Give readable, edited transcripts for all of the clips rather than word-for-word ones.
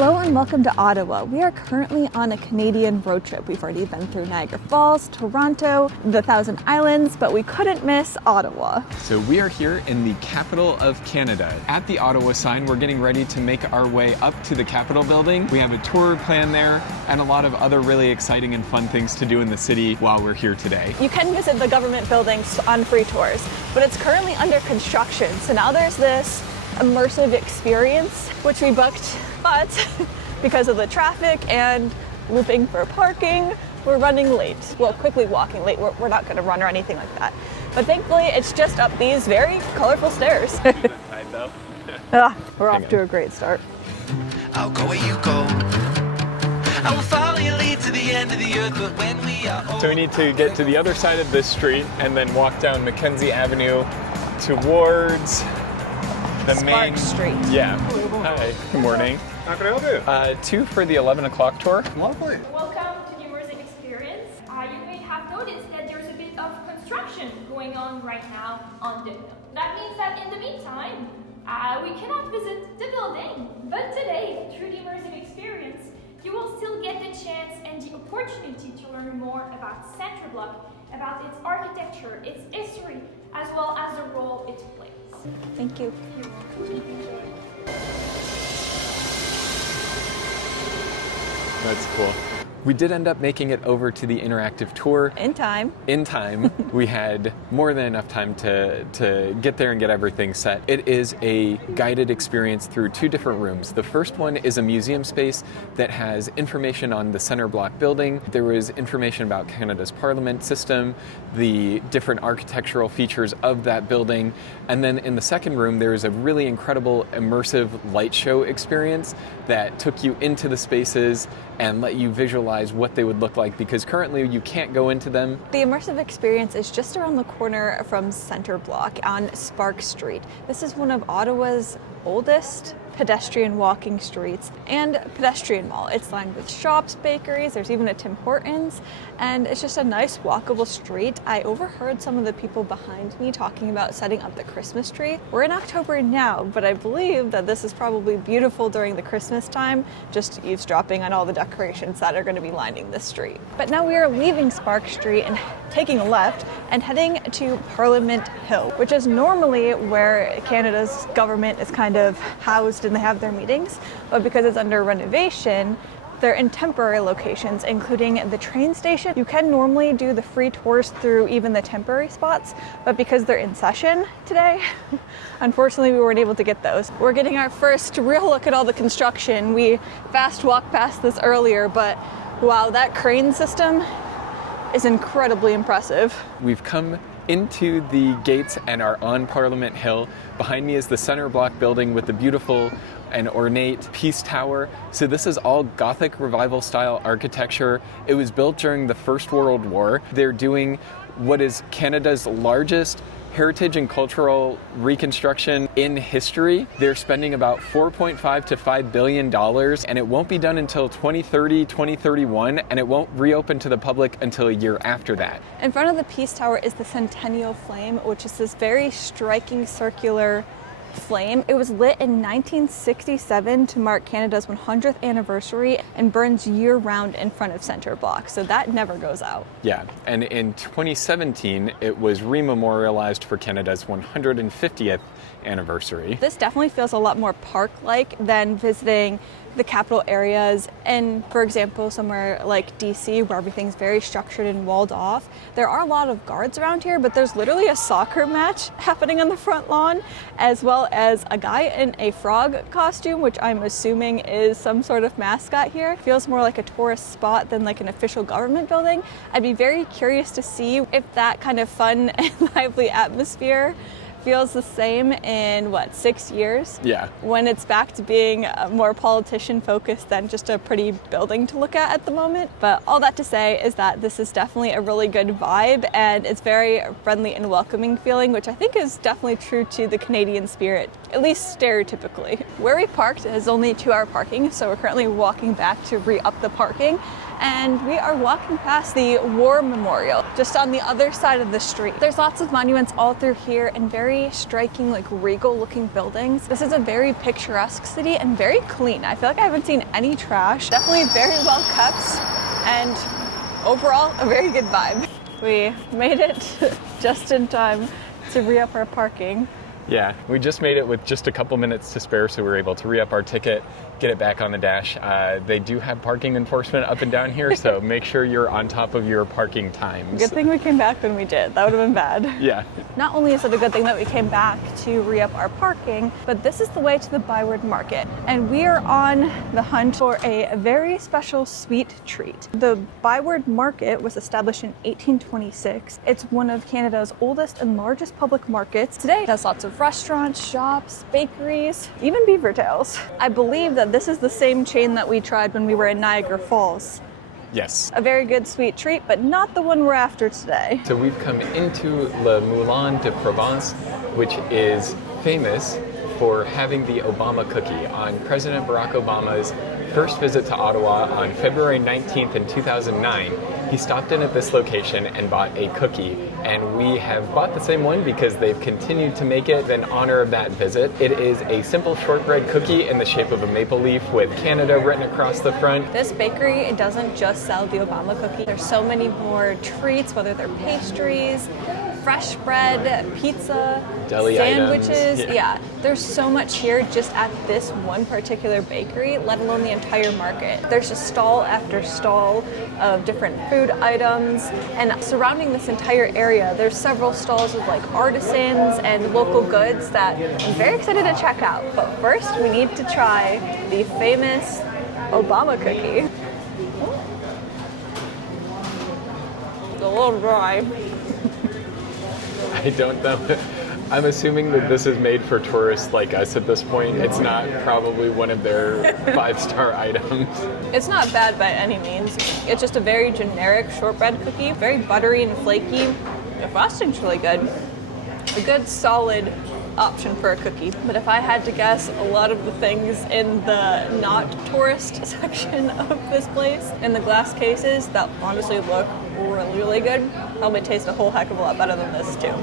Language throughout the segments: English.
Hello and welcome to Ottawa. We are currently on a Canadian road trip. We've already been through Niagara Falls, Toronto, the Thousand Islands, but we couldn't miss Ottawa. So we are here in the capital of Canada. At the Ottawa sign, we're getting ready to make our way up to the Capitol building. We have a tour plan there and a lot of other really exciting and fun things to do in the city while we're here today. You can visit the government buildings on free tours, but it's currently under construction. So now there's this Immersive Experience, which we booked, but because of the traffic and looping for parking, we're running late. Well, quickly walking late. We're not going to run or anything like that. But thankfully, it's just up these very colorful stairs. We're off to a great start. I'll go where you go. I will follow your lead to the end of the earth, but when we are old. So we need to get to the other side of this street and then walk down Mackenzie Avenue towards the main Street. Yeah. Hi. Good morning. How can I help you? 2 for the 11 o'clock tour. Lovely. Welcome to the Immersive Experience. You may have noticed that there's a bit of construction going on right now on the hill. That means that in the meantime, we cannot visit the building. But today, through the Immersive Experience, you will still get the chance and the opportunity to learn more about Centre Block, about its architecture, its history, as well as the role it plays. Thank you. You're welcome. Enjoy. That's cool. We did end up making it over to the interactive tour. In time. In time. We had more than enough time to get there and get everything set. It is a guided experience through 2 different rooms. The first one is a museum space that has information on the Centre Block building. There was information about Canada's Parliament system, the different architectural features of that building. And then in the second room, there is a really incredible immersive light show experience that took you into the spaces and let you visualize what they would look like, because currently you can't go into them. The Immersive Experience is just around the corner from Centre Block on Spark Street. This is one of Ottawa's oldest pedestrian walking streets and pedestrian mall. It's lined with shops, bakeries, there's even a Tim Hortons, and it's just a nice walkable street. I overheard some of the people behind me talking about setting up the Christmas tree. We're in October now, but I believe that this is probably beautiful during the Christmas time, just eavesdropping on all the decorations that are going to be lining the street. But now we are leaving Spark Street and taking a left and heading to Parliament Hill, which is normally where Canada's government is kind of housed and they have their meetings, but because it's under renovation, they're in temporary locations, including the train station. You can normally do the free tours through even the temporary spots, but because they're in session today, unfortunately we weren't able to get those. We're getting our first real look at all the construction. We fast walked past this earlier, but wow, that crane system is incredibly impressive. We've come into the gates and are on Parliament Hill. Behind me is the Centre Block building with the beautiful and ornate Peace Tower. So this is all Gothic Revival style architecture. It was built during the First World War. They're doing what is Canada's largest heritage and cultural reconstruction in history. They're spending about $4.5 to $5 billion, and it won't be done until 2030, 2031, and it won't reopen to the public until a year after that. In front of the Peace Tower is the Centennial Flame, which is this very striking circular flame. It was lit in 1967 to mark Canada's 100th anniversary and burns year-round in front of Centre Block, so that never goes out. Yeah, and in 2017, it was rememorialized for Canada's 150th anniversary. This definitely feels a lot more park-like than visiting the capital areas, and for example somewhere like DC where everything's very structured and walled off. There are a lot of guards around here, but there's literally a soccer match happening on the front lawn, as well as a guy in a frog costume, which I'm assuming is some sort of mascot here. It feels more like a tourist spot than like an official government building. I'd be very curious to see if that kind of fun and lively atmosphere feels the same in 6 years? Yeah. When it's back to being more politician focused than just a pretty building to look at the moment. But all that to say is that this is definitely a really good vibe, and it's very friendly and welcoming feeling, which I think is definitely true to the Canadian spirit, at least stereotypically. Where we parked is only 2-hour parking, so we're currently walking back to re-up the parking. and we are walking past the War Memorial, just on the other side of the street. There's lots of monuments all through here and very striking, like regal looking buildings. This is a very picturesque city and very clean. I feel like I haven't seen any trash. Definitely very well kept and overall a very good vibe. We made it just in time to re-up our parking. Yeah, we just made it with just a couple minutes to spare, so we were able to re-up our ticket, get it back on the dash. They do have parking enforcement up and down here, so make sure you're on top of your parking times. Good thing we came back when we did. That would have been bad. Yeah. Not only is it a good thing that we came back to re-up our parking, but this is the way to the ByWard Market. And we are on the hunt for a very special sweet treat. The ByWard Market was established in 1826. It's one of Canada's oldest and largest public markets. Today it has lots of restaurants, shops, bakeries, even beaver tails. I believe that this is the same chain that we tried when we were in Niagara Falls. Yes. A very good sweet treat, but not the one we're after today. So we've come into Le Moulin de Provence, which is famous for having the Obama cookie. On President Barack Obama's first visit to Ottawa on February 19th in 2009, he stopped in at this location and bought a cookie. And we have bought the same one because they've continued to make it in honor of that visit. It is a simple shortbread cookie in the shape of a maple leaf with Canada written across the front. This bakery, it doesn't just sell the Obama cookie. There's so many more treats, whether they're pastries, fresh bread, pizza, deli sandwiches. items. Yeah, there's so much here just at this one particular bakery, let alone the entire market. There's just stall after stall of different food items, and surrounding this entire area, there's several stalls of like artisans and local goods that I'm very excited to check out. But first, we need to try the famous Obama cookie. It's a little dry. I don't know. I'm assuming that this is made for tourists like us at this point. It's not probably one of their 5-star items. It's not bad by any means. It's just a very generic shortbread cookie, very buttery and flaky. The frosting's really good. A good solid option for a cookie. But if I had to guess, a lot of the things in the not tourist section of this place, in the glass cases, that honestly look really, really good, probably taste a whole heck of a lot better than this too.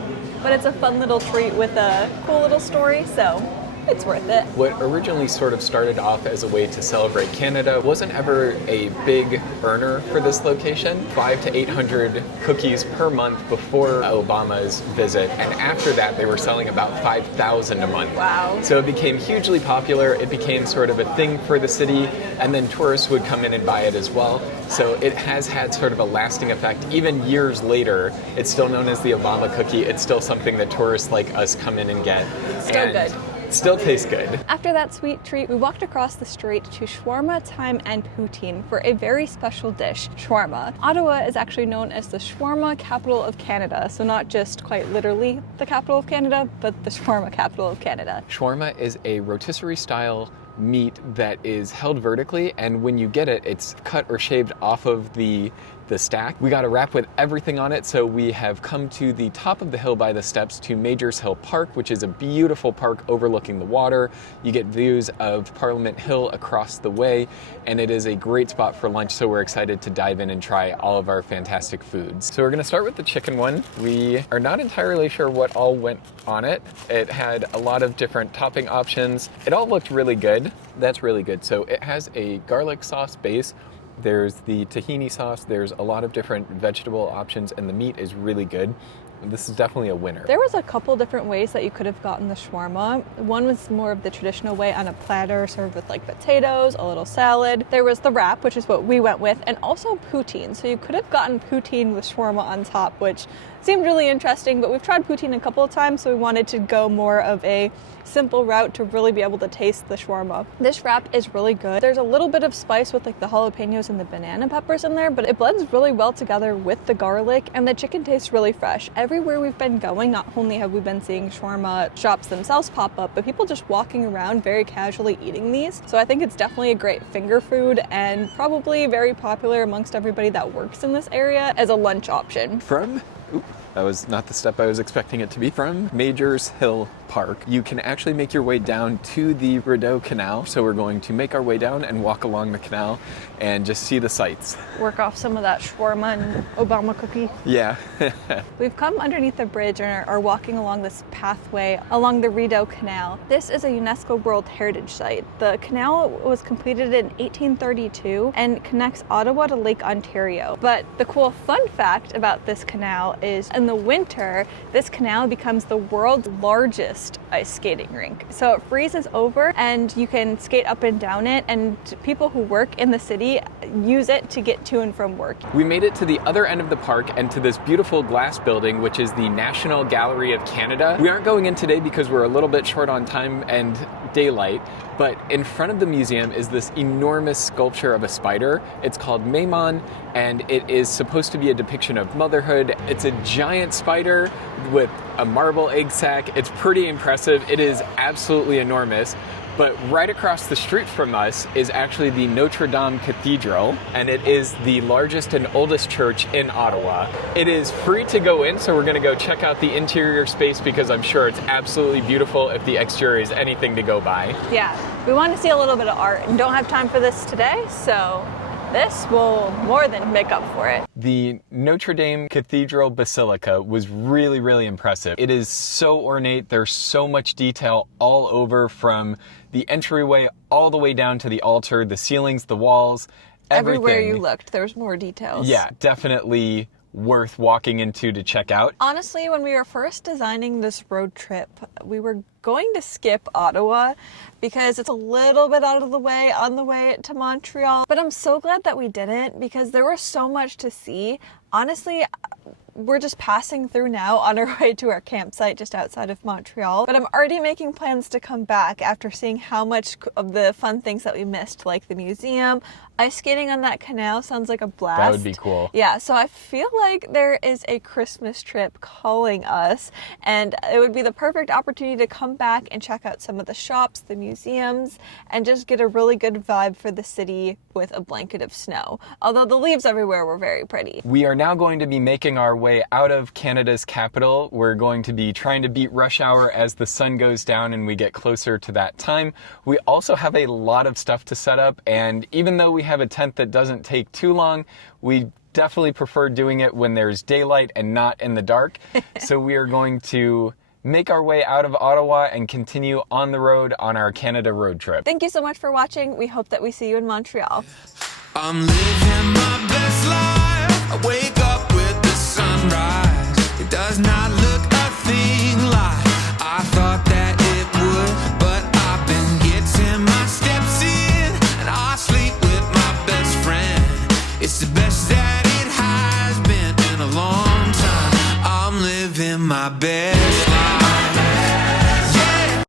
But it's a fun little treat with a cool little story, so it's worth it. What originally sort of started off as a way to celebrate Canada wasn't ever a big earner for this location. 500 to 800 cookies per month before Obama's visit, and after that they were selling about 5,000 a month. Wow. So it became hugely popular. It became sort of a thing for the city, and then tourists would come in and buy it as well. So it has had sort of a lasting effect. Even years later, it's still known as the Obama cookie. It's still something that tourists like us come in and get. Still good. Still tastes good. After that sweet treat, we walked across the street to Shawarma, Thyme, and Poutine for a very special dish, shawarma. Ottawa is actually known as the shawarma capital of Canada, so not just quite literally the capital of Canada, but the shawarma capital of Canada. Shawarma is a rotisserie style meat that is held vertically, and when you get it, it's cut or shaved off of the stack. We got a wrap with everything on it, so we have come to the top of the hill by the steps to Majors Hill Park, which is a beautiful park overlooking the water. You get views of Parliament Hill across the way, and it is a great spot for lunch, so we're excited to dive in and try all of our fantastic foods. So we're gonna start with the chicken one. We are not entirely sure what all went on it. It had a lot of different topping options. It all looked really good. That's really good. So it has a garlic sauce base. There's the tahini sauce, there's a lot of different vegetable options, and the meat is really good. This is definitely a winner. There was a couple different ways that you could have gotten the shawarma. One was more of the traditional way on a platter served with like potatoes, a little salad. There was the wrap, which is what we went with, and also poutine. So you could have gotten poutine with shawarma on top, which seemed really interesting, but we've tried poutine a couple of times, so we wanted to go more of a simple route to really be able to taste the shawarma. This wrap is really good. There's a little bit of spice with like the jalapenos and the banana peppers in there, but it blends really well together with the garlic, and the chicken tastes really fresh. Everywhere we've been going, not only have we been seeing shawarma shops themselves pop up, but people just walking around very casually eating these. So I think it's definitely a great finger food and probably very popular amongst everybody that works in this area as a lunch option. That was not the step I was expecting it to be. From Majors Hill park, you can actually make your way down to the Rideau Canal. So we're going to make our way down and walk along the canal and just see the sights. Work off some of that shawarma and Obama cookie. Yeah. We've come underneath the bridge and are walking along this pathway along the Rideau Canal. This is a UNESCO World Heritage Site. The canal was completed in 1832 and connects Ottawa to Lake Ontario. But the cool fun fact about this canal is in the winter, this canal becomes the world's largest ice skating rink. So it freezes over and you can skate up and down it, and people who work in the city use it to get to and from work. We made it to the other end of the park and to this beautiful glass building, which is the National Gallery of Canada. We aren't going in today because we're a little bit short on time and daylight, but in front of the museum is this enormous sculpture of a spider. It's called Maman, and it is supposed to be a depiction of motherhood. It's a giant spider with a marble egg sac. It's pretty impressive. It is absolutely enormous. But right across the street from us is actually the Notre Dame Cathedral, and it is the largest and oldest church in Ottawa. It is free to go in, so we're gonna go check out the interior space because I'm sure it's absolutely beautiful if the exterior is anything to go by. Yeah, we want to see a little bit of art and don't have time for this today, so this will more than make up for it. The Notre Dame Cathedral Basilica was really, really impressive. It is so ornate. There's so much detail all over, from the entryway all the way down to the altar, the ceilings, the walls, everything. Everywhere you looked, there's more details. Yeah, definitely worth walking into to check out. Honestly, when we were first designing this road trip, we were going to skip Ottawa because it's a little bit out of the way on the way to Montreal. But I'm so glad that we didn't, because there was so much to see. Honestly, we're just passing through now on our way to our campsite just outside of Montreal. But I'm already making plans to come back after seeing how much of the fun things that we missed, like the museum. Ice skating on that canal sounds like a blast. That would be cool. Yeah, so I feel like there is a Christmas trip calling us, and it would be the perfect opportunity to come back and check out some of the shops, the museums, and just get a really good vibe for the city with a blanket of snow. Although the leaves everywhere were very pretty. We are now going to be making our way out of Canada's capital. We're going to be trying to beat rush hour as the sun goes down and we get closer to that time. We also have a lot of stuff to set up, and even though we have a tent that doesn't take too long, we definitely prefer doing it when there's daylight and not in the dark. So we are going to make our way out of Ottawa and continue on the road on our Canada road trip. Thank you so much for watching. We hope that we see you in Montreal. I'm living my best life. I wake up with the sunrise. It does not look a thing like I thought that